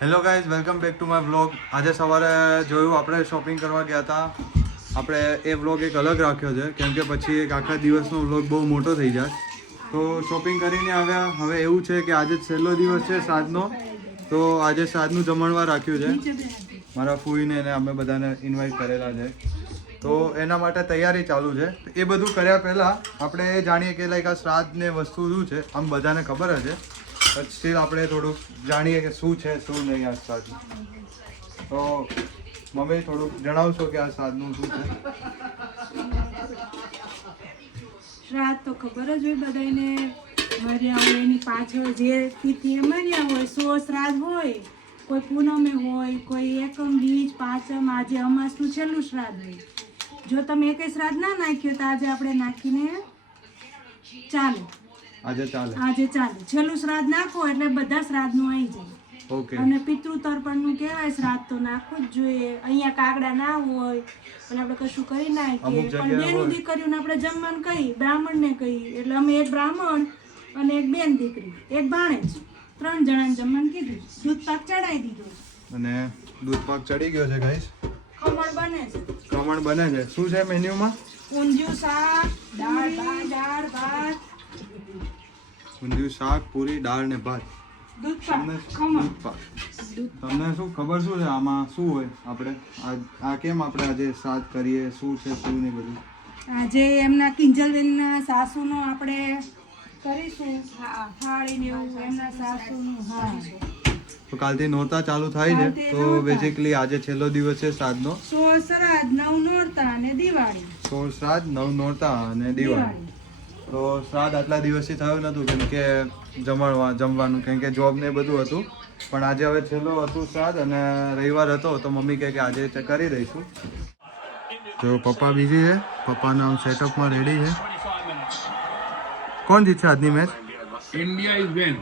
Hello guys, welcome back to my vlog. આજે સવારે જોયું આપણે શોપિંગ કરવા ગયા હતા. આપણે એ વ્લોગ એક અલગ રાખ્યો છે કેમ કે પછી એક આખા દિવસનો વ્લોગ બહુ મોટો થઈ જાય. તો શોપિંગ કરીને આવ્યા. હવે એવું છે કે આજે છેલ્લો દિવસ છે સાંજનો, તો આજે સાંજનું જમણવાર રાખ્યું છે. મારા ફૂઈને એને અમે બધાને ઇન્વાઇટ કરેલા છે, તો એના માટે તૈયારી ચાલુ છે. એ બધું કર્યા પહેલાં આપણે એ જાણીએ કે લાઈક આ શ્રાદ્ધ ને વસ્તુ શું છે. આમ બધાને ખબર હશે, પણ સ્ટીલ આપણે થોડુંક જાણીએ કે શું છે શું નહીં આ શ્રાદ્ધ. તો મમ્મી થોડુંક જણાવશો કે આ શ્રાદ્ધનું શું છે? શ્રાદ્ધ તો ખબર જ હોય બધાને. મર્યા હોય એની પાછળ જે તિથિએ મર્યા હોય, 100 શ્રાદ્ધ હોય, કોઈ પૂનમે હોય, કોઈ એકમ બીજ પાંચમ, આજે અમાસનું છેલ્લું શ્રાદ્ધ હોય. જો તમે એકેય શ્રાદ્ધ ના નાખ્યો તો આજે આપણે નાખીને ચાલે. આજે ચાલે. છેલ્લું શ્રાદ્ધ નાખો એટલે બધા શ્રાદ્ધનું આવી જાય. ઓકે. અને પિતૃ તર્પણનું કહેવાય, શ્રાદ્ધ તો નાખવું જ જોઈએ. અહીંયા કાગડા ના હોય અને આપણે કશું કરી નાખીએ, પણ બેનું દીકરીઓને આપણે જમવાનું કહી, બ્રાહ્મણને કહી, એટલે અમે એક બ્રાહ્મણ અને એક બેન દીકરી, એક ભાણેજ, 3 જણાને જમવાનું કીધું. દૂધ પાક ચડાવી દીધો અને દૂધ પાક ચડી ગયો છે ગાઈસ. ખમણ બને છે. ખમણ બને છે. શું છે મેન્યુમાં? ઊંધિયું શાક, દાળ ભાત, ઊંધિયું શાક, પૂરી, દાળ ને ભાત. દૂધ પાક, તમને ખમણ. દૂધ પાક. તમને શું ખબર શું છે આમાં શું હોય? આપણે આ કેમ આપણે આજે શ્રાદ્ધ કરીએ, શું છે શું નહીં બધું? આજે એમના કિંજલબેનના સાસુનો આપણે કરીશું થાળી ને એવું, એમના સાસુનું. હા, તો કાલથી નોરતા ચાલુ થાય છે. તો બેઝિકલી આજે છેલ્લો દિવસ છે શ્રાદ્ધનો. 16 શ્રાદ્ધ, 9 નોરતા અને દિવાળી. 16 શ્રાદ્ધ, 9 નોરતા અને દિવાળી. તો શ્રાદ્ધ આટલા દિવસથી થયું નહોતું કેમ કે જમવાનું કેમ કે જોબ ને બધું હતું, પણ આજે હવે છેલ્લો હતું શ્રાદ્ધ અને રવિવાર હતો તો મમ્મી કહે કે આજે કરી દઈશું. તો પપ્પા બીજી છે, પપ્પાના સેટઅપમાં રેડી છે. કોણ જીતશે આજની match? India is win.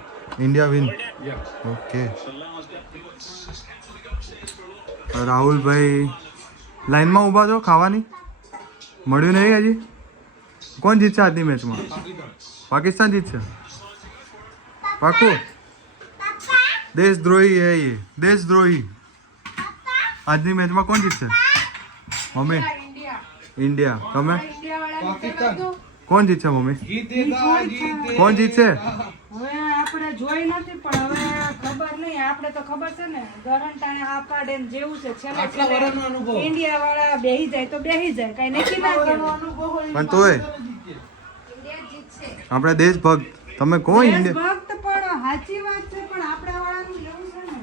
India win. Yeah. Okay. રાહુલભાઈ લાઈનમાં ઊભા છો ખાવાની? મળ્યું નહીં હજી? કોણ જીતશે આજની મેચમાં? પાકિસ્તાન જીતશે પાકું? દેશદ્રોહી હે ये, દેશદ્રોહી. આજની મેચમાં કોણ જીતશે? મમ્મી? ઇન્ડિયા. તમે? કોણ જીતશે મમ્મી? કોણ જીતશે? હવે આપણે જોઈ નથી, પણ હવે ખબર નહીં. આપણે તો ખબર છે ને, ગરંટાણે આ કાઢે ને જેવું છે. છેલ્લે ઇન્ડિયા વાળા બેહી જાય તો બેહી જાય, કઈ નક્કી ના કહેવાય. પણ તોય આપણે દેશભક્ત. તમે કોણ ઇન્ડિયા? ભક્ત પણ સાચી વાત છે, પણ આપણા વાળાનું એવું છે ને,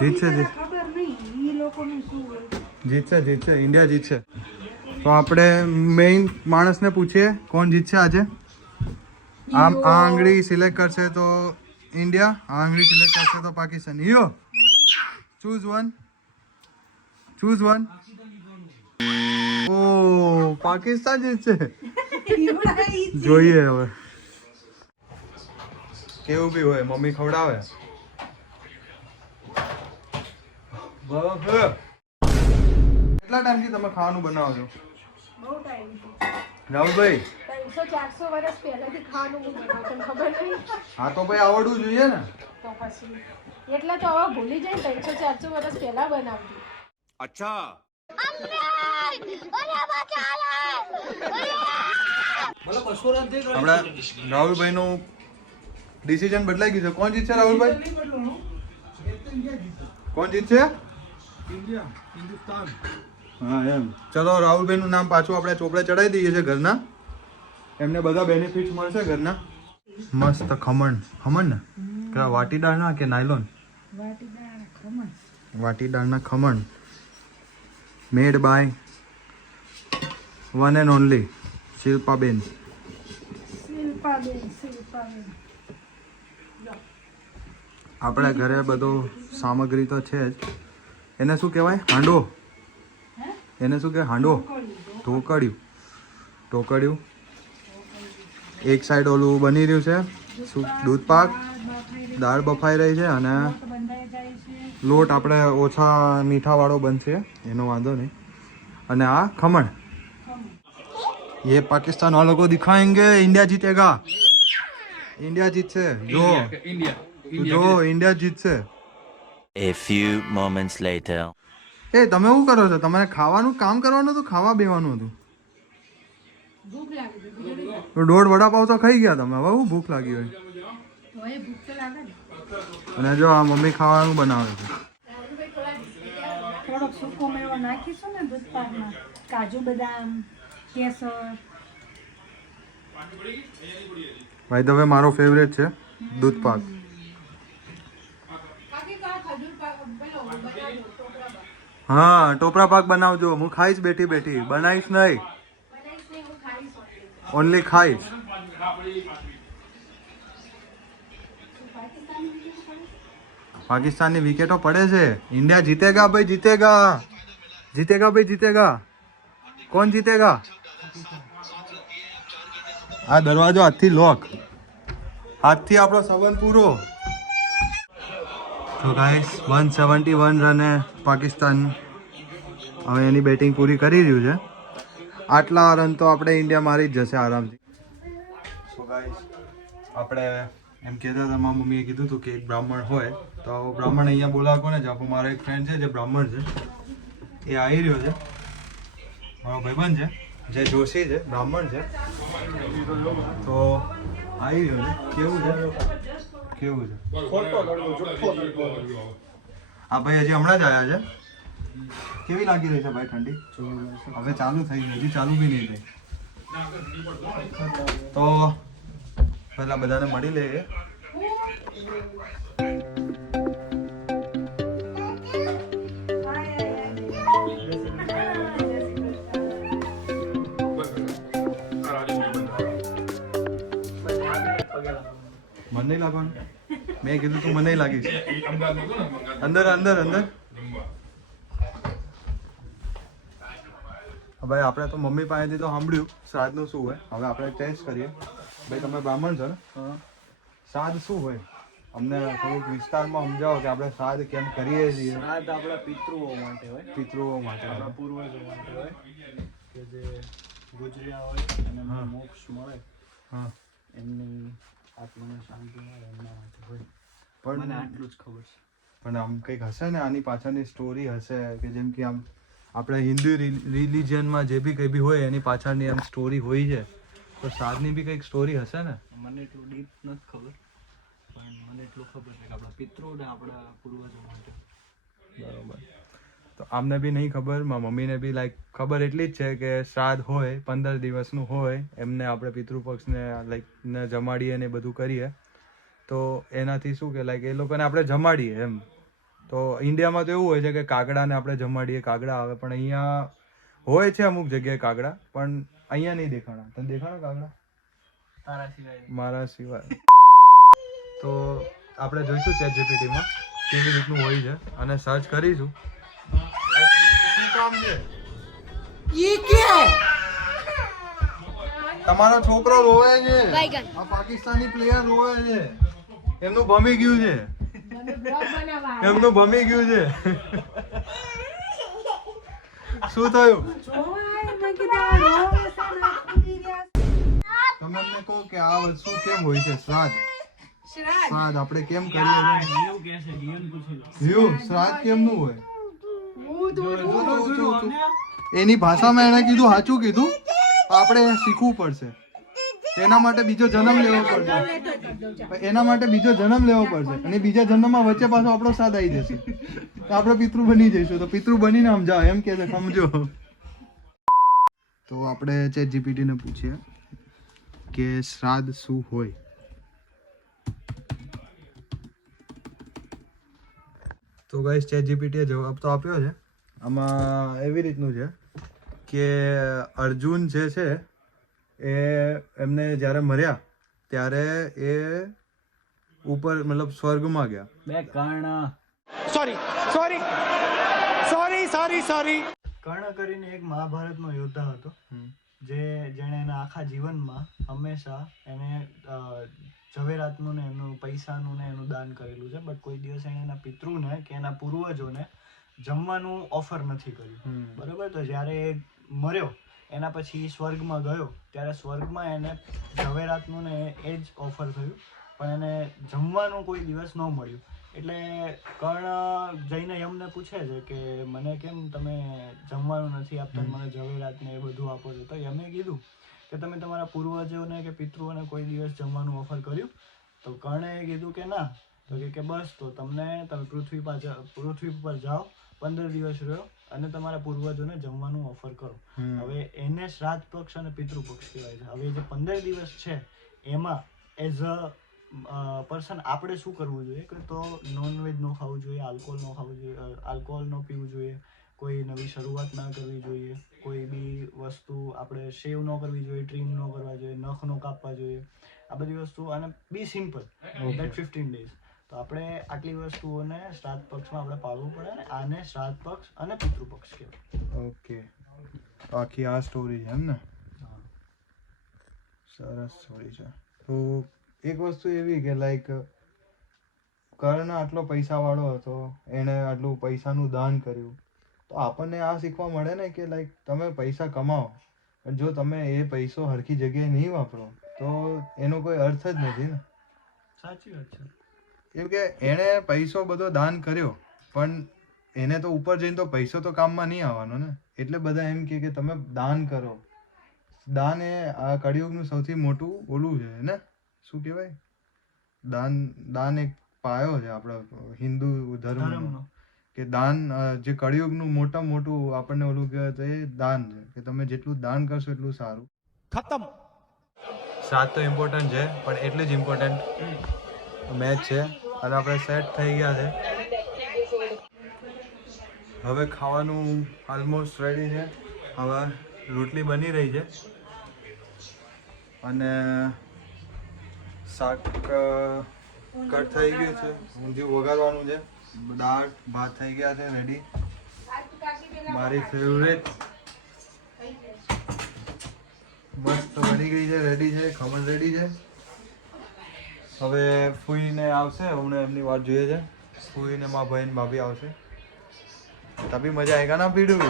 જીતશે, ખબર નહીં ઈ લોકોનું શું હોય. જીતશે ઇન્ડિયા જીતશે. તો આપણે મેઇન માણસને પૂછીએ કોણ જીતશે આજે. આમ આ આંગળી સિલેક્ટ કરશે તો ઇન્ડિયા, આ આંગળી સિલેક્ટ કરશે તો પાકિસ્તાન. યો ચૂઝ વન. ઓ પાકિસ્તાન જીતશે. જોઈએ હવે કેવું બી હોય, મમ્મી ખવડાવે. કેટલા ટાઈમથી તમે ખાવાનું બનાવો છો? બહુ ટાઈમ રાહુલભાઈ? 300-400 વર્ષ પહેલાથી ખાવાનું હું બનાવું છું, ખબર નહીં. હા તો ભાઈ આવડવું જોઈએ ને. તો પછી એટલે તો હવે ભૂલી જાય. 300-400 વર્ષ પહેલા બનાવતી. अच्छा આપણા રાહુલભાઈનું ડિસિઝન બદલાઈ ગયું છે. કોણ જીતશે રાહુલભાઈ? કોણ જીતશે? હા એમ. ચલો રાહુલભાઈનું નામ પાછું આપણે ચોપડે ચડાવી દઈએ છીએ ઘરના. એમને બધા બેનિફિટ્સ મળશે ઘરના. મસ્ત ખમણ ને કે વાટી દાળના કે નાયલોન? વાટી દાળના ખમણ made by one and only શિલ્પાબેન. આપણા ઘરે બધો સામગ્રી તો છે જ. એને શું કહેવાય? હાંડો. એને શું કહેવાય? હાંડો. ઢોકળિયું. એક સાઈડ ઓલું બની રહ્યું છે શું? દૂધ પાક. દાળ બફાઈ રહી છે અને લોટ આપણે ઓછા મીઠાવાળો બનશે, એનો વાંધો નહીં. અને આ ખમણ. ये पाकिस्तान वालों को दिखाएंगे इंडिया जीतेगा. इंडिया जीतશે. જો India. જો ઇન્ડિયા જીતશે. A few moments later. એ તમે શું કરો છો? તમારે ખાવાનું કામ કરવાનું હતું, ખાવા બેવાનું હતું? ભૂખ લાગી છે બીજું નહીં. તો દોઢ વડાપાવ તો ખાઈ ગયા તમે, હવે હું ભૂખ લાગી હોય? તો એ ભૂખ તો લાગે ને. અને જો આ મમ્મી ખાવાનું બનાવે છે. થોડોક સૂકો મેવો નાખીશું ને દૂધ પાકમાં, કાજુ બદામ, કેસર. ભાઈ તો હવે મારો ફેવરેટ છે દૂધ પાક. હા, ટોપરા પાક બનાવજો, હું ખાઈશ બેઠી બેઠી, બનાવીશ નહીં, ઓનલી ખાઈશ. પાकिस्तान ની વિકેટો પડે છે. ઇન્ડિયા જીતેગા ભાઈ, જીતેગા, જીતેગા ભાઈ, જીતેગા. કોણ જીતેગા? આ દરવાજો હાથથી લોક, હાથથી આપણો સંબંધ પૂરો. તો ગાઈસ 171 રને પાકિસ્તાન હવે એની બેટિંગ પૂરી કરી રહ્યું છે. આટલા રન તો આપણે ઇન્ડિયા મારી જ જશે આરામથી. સો ગાઈસ આપણે એમ કહેતા હતા, મારા મમ્મીએ કીધું હતું કે એક બ્રાહ્મણ હોય તો બ્રાહ્મણ અહીંયા બોલાવો કોને જ. મારો એક ફ્રેન્ડ છે જે બ્રાહ્મણ છે, એ આવી રહ્યો છે, મારો ભાઈબંધ છે જે જોશી છે, બ્રાહ્મણ છે. તો આવી રહ્યો છે. કેવું છે? કેવું છે? હા ભાઈ, હજી હમણાં જ આવ્યા છે. કેવી લાગી રહી છે ભાઈ ઠંડી? હવે ચાલુ થઈ ગઈ, હજી ચાલુ બી નહીં થઈ. તો પહેલા બધાને મળી લઈએ. મને નહીં લાગવાનું, મેં કીધું તું મને નહીં લાગીશ. અંદર અંદર અંદર. ભાઈ આપણે તો મમ્મી પાસેથી તો સાંભળ્યું શ્રાદ્ધનું શું હોય. હવે આપણે ટેસ્ટ કરીએ. ભાઈ તમે બ્રાહ્મણ છો ને, શ્રાદ્ધ શું હોય? અમને થોડુંક વિસ્તારમાં સમજાવો કે આપણે શ્રાદ્ધ કેમ કરીએ છીએ. શ્રાદ્ધ આપણા પિતૃઓ માટે હોય, પિતૃઓ માટે. આપણા પૂર્વજો માટે હોય કે જે ગુજર્યા હોય અને એમને મોક્ષ મળે, હા, એમની આત્માને શાંતિ મળે એમના માટે હોય. પણ મને આટલું જ ખબર છે. પણ આમ કંઈક હશે ને, આની પાછળની સ્ટોરી હશે કે જેમ કે આમ આપણે હિન્દુ રિલિજનમાં જે બી કંઈ બી હોય એની પાછળની આમ સ્ટોરી હોય છે, તો શ્રાદ્ધની બી કંઈક સ્ટોરી હશે ને. મને એટલું ડીપ નથી ખબર, પણ મને એટલું ખબર છે કે આપણા પિતૃઓ ને આપણા પૂર્વજો માટે. બરોબર. તો આમને બી નહીં ખબર, મારા મમ્મીને બી લાઈક ખબર એટલી જ છે કે શ્રાદ્ધ હોય 15 દિવસનું હોય, એમને આપણે પિતૃપક્ષને લાઈક ને જમાડીએ ને બધું કરીએ. તો એનાથી શું કે લાઈક એ લોકોને આપણે જમાડીએ એમ. તો ઇન્ડિયામાં તો એવું હોય છે કે કાગડાને આપણે જમાડીએ, કાગડા આવે, પણ અહીંયા હોય છે અમુક જગ્યાએ કાગડા, પણ અહીંયા નહીં દેખાણા. તને દેખાણા કાગડા? તારા સિવાય મારા સિવાય. તો આપણે જોઈશું ChatGPT માં કેવી રીતનું હોય છે અને સર્ચ કરીશું. શું કામ છે? તમારો છોકરો રોવે છે, આ પાકિસ્તાની પ્લેયર રોવે છે, એમનું ભમી ગયું છે, એમનું ભમી ગયું છે. શું થયું? તમે અમને કહો કે આ વસ્તુ કેમ હોય છે? શ્રાદ્ધ, શ્રાદ્ધ આપણે કેમ કરીએ? જીવ કે છે, જીવન પૂછી લો. શ્રાદ્ધ કેમનું હોય? એની ભાષામાં એને કીધું, સાચું કીધું, આપણે શીખવું પડશે. એના માટે બીજો જન્મ લેવો પડશે, એના માટે બીજો જન્મ લેવો પડશે, અને બીજા જન્મમાં વચ્ચે પાછો આપણો શ્રાદ્ધ આવી જશે, તો આપણે પિતૃ બની જઈશું. તો પિતૃ બનીને સમજાવો એમ કે છે, સમજો. તો આપણે ChatGPT ને પૂછીએ કે શ્રાદ્ધ શું હોય. તો ગાઈસ ChatGPT એ જવાબ તો આપ્યો છે. આમાં એવી રીતનું છે કે અર્જુન જે છે એ એમને જ્યારે મર્યા ત્યારે એ ઉપર મતલબ સ્વર્ગમાં ગયા. બે કર્ણ કરીને એક મહાભારતનો યોદ્ધા હતો, જેણે એના આખા જીવનમાં હંમેશા એને ઝવેરાતનું ને એનું પૈસાનું ને એનું દાન કરેલું છે, બટ કોઈ દિવસ એણે એના પિતૃને કે એના પૂર્વજોને જમવાનું ઓફર નથી કર્યું. બરોબર. તો જ્યારે એ મર્યો એના પછી સ્વર્ગમાં ગયો ત્યારે સ્વર્ગમાં એને ઝવેરાતનું ને એ જ ઓફર થયું, પણ એને જમવાનું કોઈ દિવસ ન મળ્યું. એટલે કર્ણ જઈને યમને પૂછે છે કે મને કેમ તમે જમવાનું નથી આપતા, મને ઝવેરાત ને એ બધું આપો છો. તો યમે કીધું કે તમે તમારા પૂર્વજોને કે પિતૃઓને કોઈ દિવસ જમવાનું ઓફર કર્યું? તો કર્ણે કીધું કે ના. તો કે બસ તો તમે પૃથ્વી પર જાઓ, 15 દિવસ રહ્યો અને તમારા પૂર્વજોને જમવાનું ઓફર કરો. હવે એને શ્રાદ્ધ પક્ષ અને પિતૃપક્ષ કહેવાય છે. હવે જે 15 દિવસ છે એમાં એઝ અ પર્સન આપણે શું કરવું જોઈએ કે તો નોનવેજ ન ખાવું જોઈએ, આલ્કોહોલ ન ખાવું જોઈએ, આલ્કોહોલ ન પીવું જોઈએ, કોઈ નવી શરૂઆત ના કરવી જોઈએ, કોઈ બી વસ્તુ આપણે શેવ ન કરવી જોઈએ, ટ્રીમ ન કરવા જોઈએ, નખ ન કાપવા જોઈએ, આ બધી વસ્તુ. અને બી સિમ્પલ દેટ 15 ડેઝ. તો આપણે આટલી વસ્તુઓને શ્રાદ્ધ પક્ષમાં આપણે પાળવું પડે ને આને શ્રાદ્ધ પક્ષ અને પિતૃપક્ષ કહેવાય. ઓકે, આખી આ સ્ટોરી છે એમ ને? સરસ સ્ટોરી છે. તો એક વસ્તુ એવી કે લાઈક કર્ણ આટલો પૈસાવાળો હતો, એણે આટલું પૈસાનું દાન કર્યું, તો આપણને આ શીખવા મળે ને કે લાઈક તમે પૈસા કમાઓ, પણ જો તમે એ પૈસો હરખી જગ્યાએ નહીં વાપરો તો એનો કોઈ અર્થ જ નથી ને. સાચી વાત છે. કેમ કે એણે પૈસો બધો દાન કર્યો, પણ એને તો ઉપર જઈને તો પૈસો તો કામમાં નહીં આવવાનો ને. એટલે બધા એમ કે તમે દાન કરો. દાન એ આ કળિયુગનું સૌથી મોટું ઓલું છે ને, શું કહેવાય, દાન એક પાયો છે આપણા હિન્દુ ધર્મનો. કે દાન જે કળિયુગનું મોટામાં મોટું આપણને ઓલું કહેવાય તો એ દાન છે, કે તમે જેટલું દાન કરશો એટલું સારું. ખતમ. શ્રાદ્ધ તો ઇમ્પોર્ટન્ટ છે, પણ એટલી જ ઇમ્પોર્ટન્ટ મેચ છે. અને આપણે સેટ થઈ ગયા છે. હવે ખાવાનું ઓલમોસ્ટ રેડી છે. હવે રોટલી બની રહી છે અને શાક કટ થઈ ગયું છે, ઊંધિયું વઘારવાનું છે, દાળ ભાત થઈ ગયા છે રેડી. મારી ફેવરેટ મસ્ત બની ગઈ છે, રેડી છે, ખમણ રેડી છે. હવે ફૂઈને આવશે, હમણાં એમની વાત જોઈએ છે. ફૂઈને મારા ભાઈ ને ભાભી આવશે, તभी મજા આएगा ના પીડું.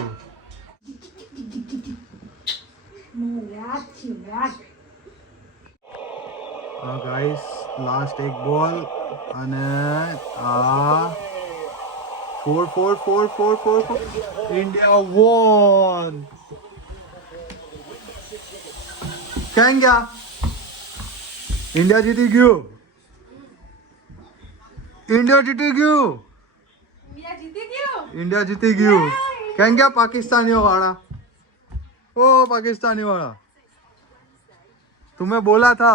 ગાઈસ લાસ્ટ એક બોલ અને આ 4 ઇન્ડિયા વોન. ક્યાં ગયા? ઇન્ડિયા જીતી ગયું. ઇન્ડિયા જીતી ગયું. इंडिया जीती गયું. ક્યાં ગયા પાकिस्तानियों वाला? ओ पाकिस्तानी वाला, तुम्हें बोला था.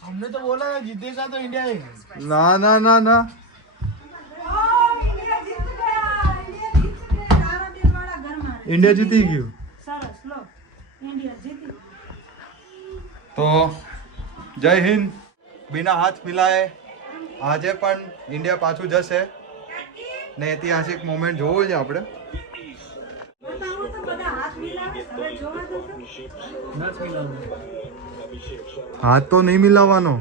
हमने तो बोला है जीतेगा तो इंडिया ही. ना ना ना ना, इंडिया जीती गયું. સરસ લો, ઇન્ડિયા જીતી. તો જય હિન્દ. બિના હાથ મિલાએ આજે પણ ઇન્ડિયા પાછું જશે ને ઐતિહાસિક મોમેન્ટ જોવો છે આપણે. બતાવો તો બધા હાથ મિલાવે, હવે જોવા દો તો. હાથ તો નહીં મિલાવવાનો,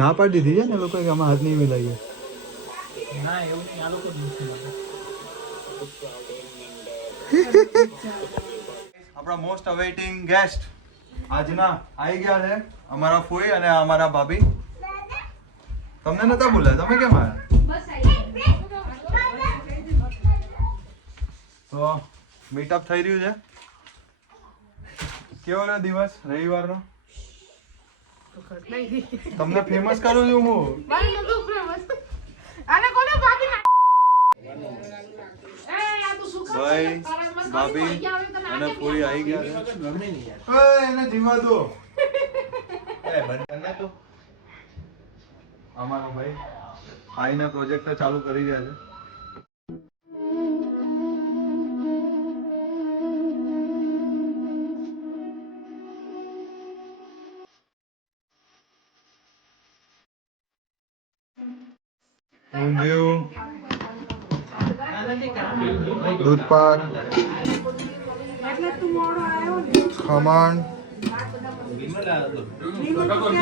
ના પાડી દીધી છે ને લોકો કે અમે હાથ નહીં મિલાવીએ. ના એવું નહીં, આ લોકો જ નથી લાગે. આપણા મોસ્ટ અવેઇટિંગ ગેસ્ટ આજના આવી ગયા છે, અમારા ફોઈ અને અમારા ભાભી. તમને નતા બોલાય, તમે કેમ આવ્યા? તો મીટઅપ થઈ રહ્યું છે. કેવો રહ્યો દિવસ રવિવારનો? તમને ફેમસ કરું છું હું. ભાઈ ભાભી અને પૂરી આવી ગયા છે. એને જીવા દો. અમારો ભાઈ આઈને પ્રોજેક્ટ ચાલુ કરી રહ્યા છે. ઊંધિયું, દૂધપાક, ખમણ,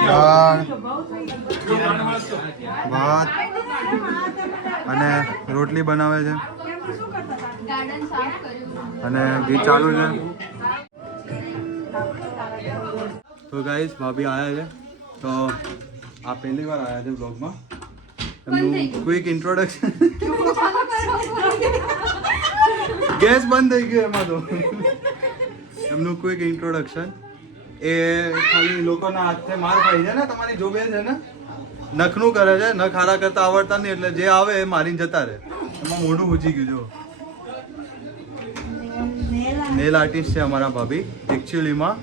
દાળ, ભાત અને રોટલી બનાવે છે અને ગીત ચાલુ છે. તો ગાઈસ ભાભી આવ્યા છે, તો આ પહેલી વાર આવ્યા છે બ્લોગમાં. એમનું ક્વિક ઇન્ટ્રોડક્શન. ગેસ બંધ થઈ ગયો એમાં તો. એમનું ક્વિક ઇન્ટ્રોડક્શન એ ખાલી લોકોના હાથે માર ખાઈ છે ને, તમારી જોબે છે ને નખનું કરે છે, નખ હારા કરતા આવડતા નહીં એટલે જે આવે એ મારીને જતા રહે. એમાં મોઢું ઊંચી ગયું જો. નેલ આર્ટિસ્ટ છે અમારા ભાભી. એકચ્યુઅલીમાં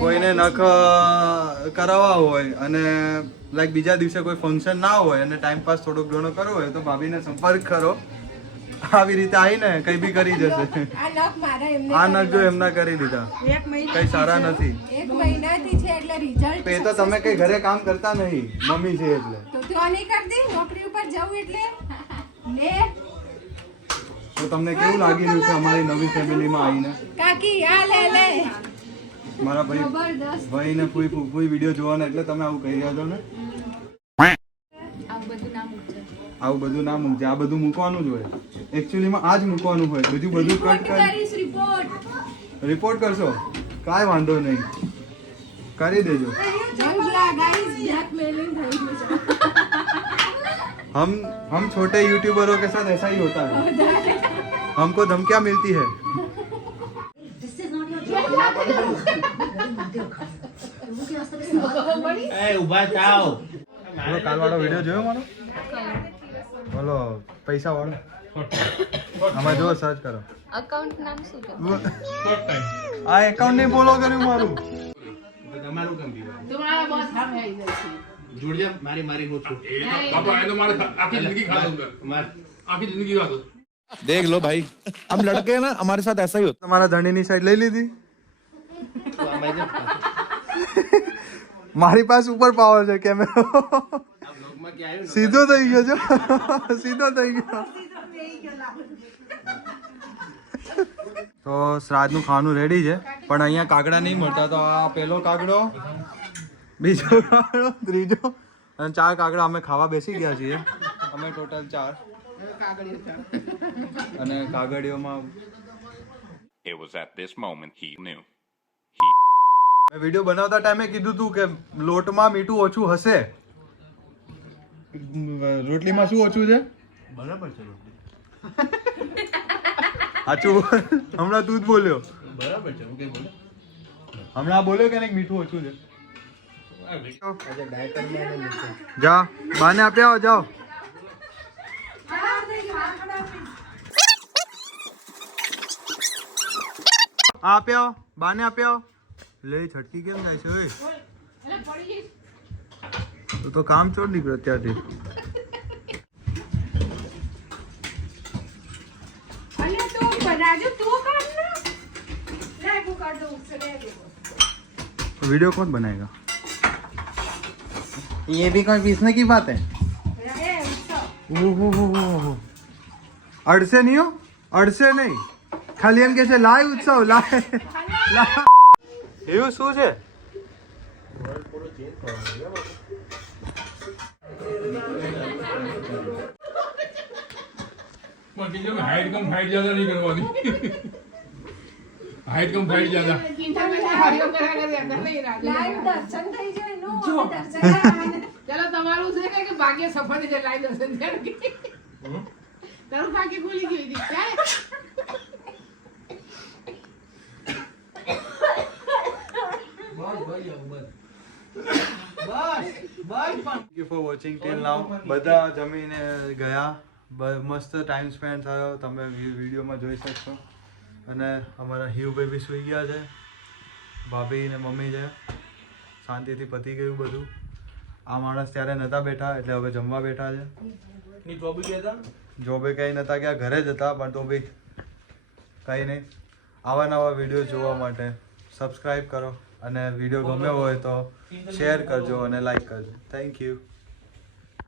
કોઈને નખ કરાવવા હોય અને લાઈક બીજા દિવસે કોઈ ફંક્શન ના હોય અને ટાઈમ પાસ થોડોક ઘણો કરવો હોય તો ભાભીને સંપર્ક કરો. આવી રીતે આવીને કઈ બી કરી જશે. આ નખ જો એમના કરી દીધા, કઈ સારા નથી. એ તો તમે કઈ ઘરે કામ કરતા નહીં, મમ્મી છે એટલે. તો તમને કેવું લાગી રહ્યું છે અમારી નવી ફેમિલીમાં આવીને? મારા ભાઈ ને ફૂઈ વિડીયો જોવાના એટલે તમે આવું કહી રહ્યા છો ને? આવું બધું ના મૂકજે. આ બધું મૂકવાનું જ હોય. એકચ્યુઅલીમાં આ જ મૂકવાનું હોય. બધું કટ કરી રિપોર્ટ કરશો? કાંઈ વાંધો નહીં, કરી દેજો. हम छोटे यूट्यूबरों के साथ ऐसा ही होता है. हमको धमकियाँ मिलती है. કાલ વાળો વિડીયો જોયો મારો? બોલો પૈસા વાળો. આમાં જો સર્ચ કરો. અકાઉન્ટ નામ શું છે? આ એકાઉન્ટ નહીં ફોલો કર્યું મારું. તમારું કેમ પીવા? તમારા બોસ સામે આવી જાય છે. જોડજે મારી હું છું. બાપા એ તો મારે આખી જિંદગી ખાધું. આખી જિંદગી ખાધું. देख लो भाई, हम लड़के हैं ना, हमारे साथ ऐसा ही होता તમારા ધણીની સાઈડ લઈ લીધી. મારી પાસે ઉપર પાવર છે કેમેરો. સીધો થઈ ગયો છો. સીધો થઈ ગયો. તો શ્રાદ્ધનું ખાવાનું રેડી છે પણ અહીંયા કાગડા નહીં મળતા. તો આ પહેલો કાગડો, બીજો કાગડો, ત્રીજો અને 4 કાગડા અમે ખાવા બેસી ગયા છીએ. અમે ટોટલ 4 અને કાગડીઓમાં. It was at this moment he knew. મેં વિડીયો બનાવતા ટાઈમે કીધું તું કે લોટમાં મીઠું ઓછું હશે. રોટલીમાં શું ઓછું છે? બરાબર છે. સાચું હમણાં તું જ બોલ્યો. બરાબર છે. હું કઈ બોલે? હમણાં બોલ્યો કે નહીં મીઠું ઓછું છે? જા બાને આપ્યા આવો, જાઓ. આપ્યા બાને આપ્યા. લે છટકી કેમ જાય છે? ઓય તો કામ ચોર નીકળ્યો અત્યારથી. वीडियो कौन बनाएगा? ये भी कोई पीसने की बात है? अड़से नहीं हो, अड़से नहीं, खाली एम कैसे लाइव उत्सव लाइव. એવું શું છે? પણ બીજો હાઈટ કમ ફાઈટ જ્યાદા નહીં કરવાની. હાઈટ કમ ફાઈટ જ્યાદા. ચલો તમારું છે કે ભાગ્ય સફળ છે. લાઈવ દર્શન કરી તારું ભાગ્ય ખુલી ગયું હતી. Thank you for watching till now. બધા જમીને ગયા, મસ્ત ટાઈમ સ્પેન્ડ થયો, તમે વિડીયોમાં જોઈ શકશો. અને અમારા હિયુભાઈ બી સૂઈ ગયા છે, ભાભી ને મમ્મી છે, શાંતિથી પતી ગયું બધું. આ માણસ ત્યારે નહોતા બેઠા એટલે હવે જમવા બેઠા છે. જોબે કંઈ નહોતા ગયા, ઘરે જ હતા પણ તો બી કંઈ નહીં. આવા નવા વિડીયો જોવા માટે સબસ્ક્રાઈબ કરો અને વિડીયો ગમ્યો હોય તો શેર કરજો અને લાઈક કરજો. Thank you.